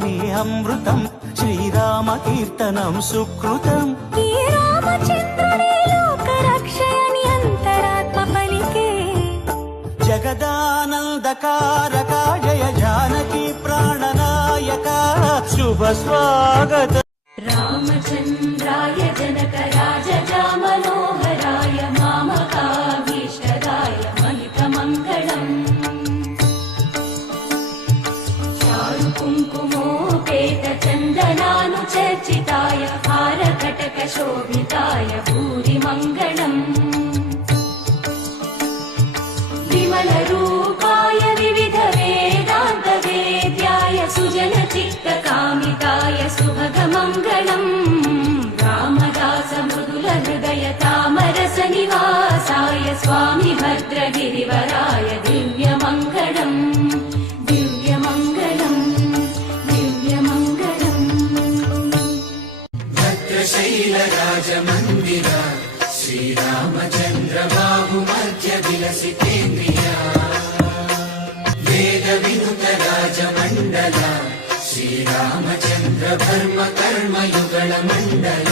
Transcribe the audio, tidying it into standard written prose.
నామమే అమృతం శ్రీరామ కీర్తనం సుకృతం ఈ రామచంద్రుడే లోక రక్షయని అంతరాత్మ పలికే జగదానందకారక జయ జానకి ప్రాణనాయక శుభ స్వాగత రామచంద్రాయ జనక రాజజా మనోహరాయ మామకాభీష్టదాయ మహితమంగళం చారు కుంకుమోపేత చందనానుచర్చితాయ హారకటక శోభితాయ భూరి మంగళం విమల రూపాయ వివిధ వేదాంత వేద్యాయ సుజన చిత్త కామితాయ సుభగమంగళం రామదాస మృదుల హృదయ తామరస నివాసాయ స్వామి భద్రగిరివరాయ దివ్యమంగళం దివ్యమంగళం దివ్యమంగళం భద్రశైలరాజమందిర శ్రీరామచంద్ర బాహు మధ్య విలసితేంద్రియా వేద వినుత రాజమండల శ్రీరామచంద్ర ధర్మ కర్మయుగళ మండల